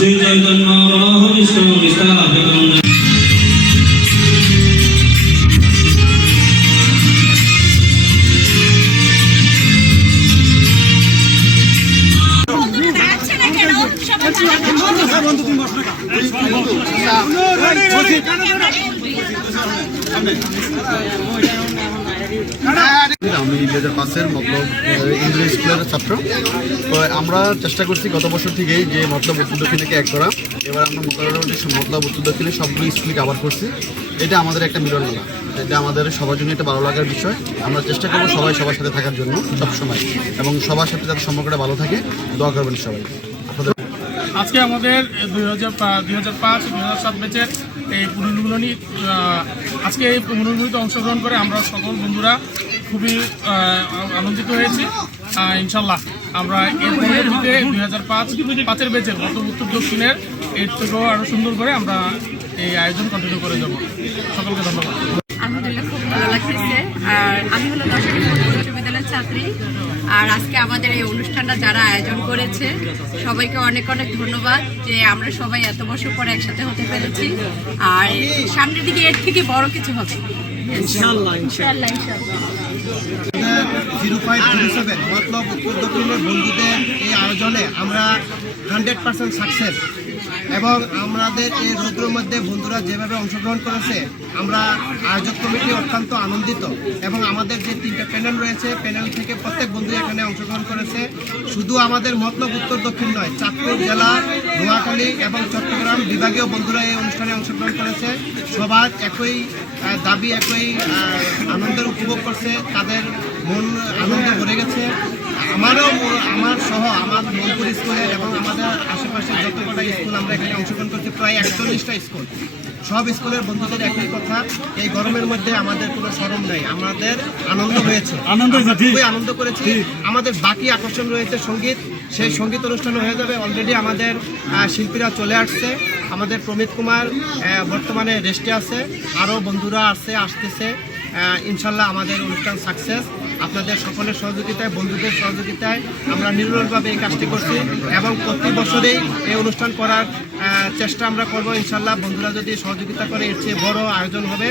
শ্রী চৈতন্য প্রভু বিষ্ণু বিস্তাপিত আমি 2005-এর মতলব ইংলিশ স্কুলের ছাত্র। তো আমরা চেষ্টা করছি গত বছর থেকেই যে মতলব উত্তর দক্ষিণকে এক করা। এবার আমরা মোটামুটি মতলব উত্তর দক্ষিণে সবগুলো স্কুল কভার করছি। এটা আমাদের একটা মিলন মেলা, এটা আমাদের সবার জন্য একটা ভালো লাগার বিষয়। আমরা চেষ্টা করবো সবাই সবার সাথে থাকার জন্য সবসময়, এবং সবার সাথে যাতে সম্পর্কটা ভালো থাকে। দোয়া করবেন সবাই। আপনাদের আজকে আমাদের 2005-2007 ব্যাচের এই পুনর্মিলনী, আজকে এই পুনর্মিলনীতে অংশগ্রহণ করে আমরা সকল বন্ধুরা খুবই আনন্দিত হয়েছি। ইনশাল্লাহ আমরা এর পরবর্তীতে 2005-এর ব্যাচের উত্তর দক্ষিণের এর থেকেও আরও সুন্দর করে আমরা এই আয়োজন কন্টিনিউ করে যাব। সকলকে ধন্যবাদ। আলহামদুলিল্লাহ, খুব ভালো লাগতেছে। আর আমি হলো দশারি উচ্চ বিদ্যালয়ের ছাত্রী। আর আজকে আমাদের এই অনুষ্ঠানটা যারা আয়োজন করেছে সবাইকে অনেক অনেক ধন্যবাদ, যে আমরা সবাই এত বছর পরে একসাথে হতে পেরেছি। আর সামনের দিকে এর থেকে বড় কিছু হবে ইনশাআল্লাহ। 05-07 মতলব উত্তর দক্ষিণের বন্ধুদের এই আয়োজনে আমরা 100% সাকসেস, এবং আমাদের এই রৌদ্রের মধ্যে বন্ধুরা যেভাবে অংশগ্রহণ করেছে আমরা আয়োজক কমিটি অত্যন্ত আনন্দিত। এবং আমাদের যে 3টা প্যানেল রয়েছে, প্যানেল থেকে প্রত্যেক বন্ধু এখানে অংশগ্রহণ করেছে। শুধু আমাদের মতলব উত্তর দক্ষিণ নয়, চাঁদপুর জেলা, নোয়াখালী এবং চট্টগ্রাম বিভাগীয় বন্ধুরা এই অনুষ্ঠানে অংশগ্রহণ করেছে। সবার একই দাবি, একই আনন্দের উপভোগ করছে, তাদের মন আনন্দে ভরে গেছে। আমার সহ আমার মনপুর স্কুলের এবং আমাদের আশেপাশে যত কটা স্কুল আমরা এখানে অংশগ্রহণ করছি, প্রায় 41টা স্কুল। সব স্কুলের বন্ধুদের একই কথা, এই গরমের মধ্যে আমাদের কোনো শরম নেই, আমাদের আনন্দ হয়েছে, খুবই আনন্দ করেছি। আমাদের বাকি আকর্ষণ রয়েছে সঙ্গীত, সেই সঙ্গীত অনুষ্ঠান হয়ে যাবে। অলরেডি আমাদের শিল্পীরা চলে আসছে। আমাদের প্রমিত কুমার বর্তমানে রেস্টে আছে, আরও বন্ধুরা আসতেছে। ইনশাল্লাহ আমাদের অনুষ্ঠান সাকসেস। আপনাদের সকলের সহযোগিতায়, বন্ধুদের সহযোগিতায় আমরা নির্ভুলভাবে এই কাজটি করছি, এবং প্রতি বছরেই এই অনুষ্ঠান করার চেষ্টা আমরা করব ইনশাল্লাহ। বন্ধুরা যদি সহযোগিতা করে এর চেয়ে বড় আয়োজন হবে।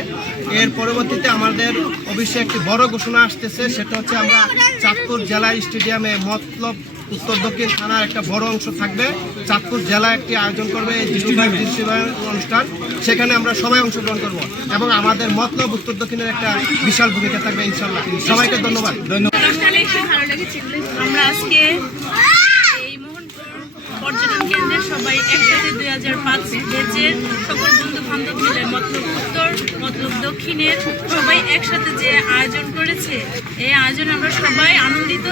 এর পরবর্তীতে আমাদের অবশ্যই একটি বড় ঘোষণা আসতেছে, সেটা হচ্ছে আমরা চাঁদপুর জেলা স্টেডিয়ামে মতলব উত্তর দক্ষিণ থানার একটা বড় অংশ থাকবে। চাঁদপুর জেলা একটি আয়োজন করবে 05 অনুষ্ঠান, সেখানে আমরা সবাই অংশগ্রহণ করব, এবং আমাদের মতলব উত্তর দক্ষিণের একটা বিশাল ভূমিকা থাকবে ইনশাল্লাহ। সবাইকে ধন্যবাদ। ভালো লেগেছে। আমরা আজকে এই মোহনপুর পর্যটন কেন্দ্রের সবাই একসাথে 2005 ব্যাচের সকল বন্ধু বান্ধব মিলে মতলব উত্তর, মতলব দক্ষিণের সবাই একসাথে যে আয়োজন করেছে, এই আয়োজনে আমরা সবাই আনন্দিত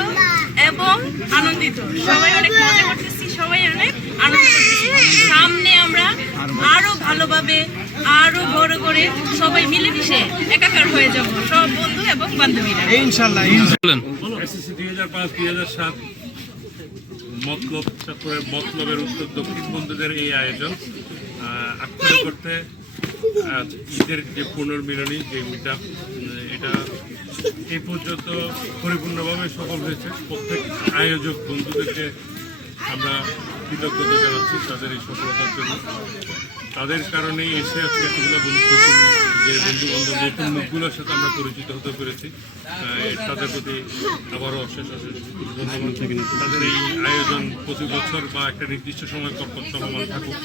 এবং আনন্দিত। সবাই অনেক মজা করতেছি, সবাই অনেক আনন্দ করতেছি। সামনে আমরা আরো ভালোভাবে, আরো বড় করে সবাই মিলেমিশে একাকার হয়ে যাব, সব বন্ধু এবং বান্ধবীরা ইনশাআল্লাহ। এসএসসি 2005-2007 মতলব চাঁদপুরের মতলবের উত্তর দক্ষিণ বন্ধুদের এই আয়োজন আক্ষরিক করতে ঈদের যে পুনর্মিলনী, যে মিটআপ, এটা এই পর্যন্ত পরিপূর্ণভাবে সফল হয়েছে। প্রত্যেক আয়োজক বন্ধুদেরকে আমরা কৃতজ্ঞতা জানাচ্ছি তাদের এই সফলতার জন্য। তাদের কারণেই এসে আজকে এতগুলো বন্ধুত্বপূর্ণ যে বন্ধুবান্ধব নতুন মুখগুলোর সাথে আমরা পরিচিত হতে পেরেছি। তাদের প্রতি আবারও অশেষ ধন্যবাদ। তাদের এই আয়োজন প্রতি বছর বা একটা নির্দিষ্ট সময় পর চলমান থাকুক,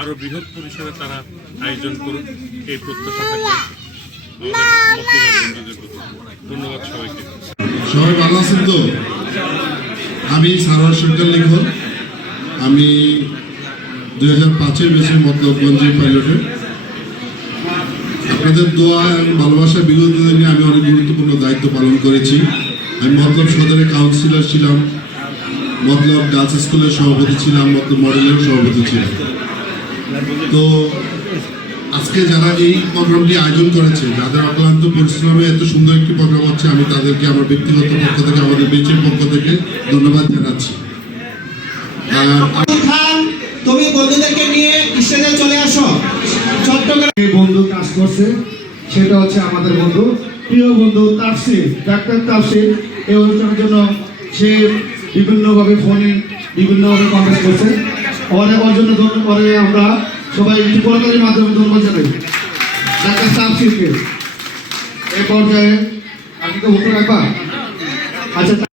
আরও বৃহৎ পরিসরে তারা আয়োজন করুক, এই প্রত্যাশা থাকবে আমাদের বন্ধুদের প্রতি। ধন্যবাদ সবাইকে। সবাই ভালো আছেন তো? আমি সারোয়ার সরকার লিখন। আমি 2005-এর ব্যাচের মতলবগঞ্জ পাইলটের। আপনাদের দোয়া এবং ভালোবাসা বিগত দিনে আমি অনেক গুরুত্বপূর্ণ দায়িত্ব পালন করেছি। আমি মতলব সদরের কাউন্সিলর ছিলাম, মতলব গার্লস স্কুলের সভাপতি ছিলাম, মতলব মডেলের সভাপতি ছিলাম। তো আজকে যারা এই প্রোগ্রামটি আয়োজন করেছে, যাদের অক্লান্ত পরিশ্রমে এত সুন্দর একটি প্রোগ্রাম হচ্ছে, আমি তাদেরকে আমার ব্যক্তিগত পক্ষ থেকে, আমাদের বেচের পক্ষ থেকে ধন্যবাদ জানাচ্ছি। তুমি বন্ধুদেরকে নিয়ে স্টেজে চলে আসো। চট্টগ্রাম বন্ধু কাজ করছে, সেটা হচ্ছে আমাদের বন্ধু, প্রিয় বন্ধু তাফসির, ডাক্তার তাফসির। এই অনুষ্ঠানের জন্য সে বিভিন্নভাবে ফোনে বিভিন্নভাবে কমেন্ট করছে। ওর জন্য পরে আমরা সবাই একটু করতালির মাধ্যমে ধন্যবাদ জানাই ডাক্তার তাফসিরকে। এই পর্যায়ে আপনি তো উত্তর রাখবা? আচ্ছা।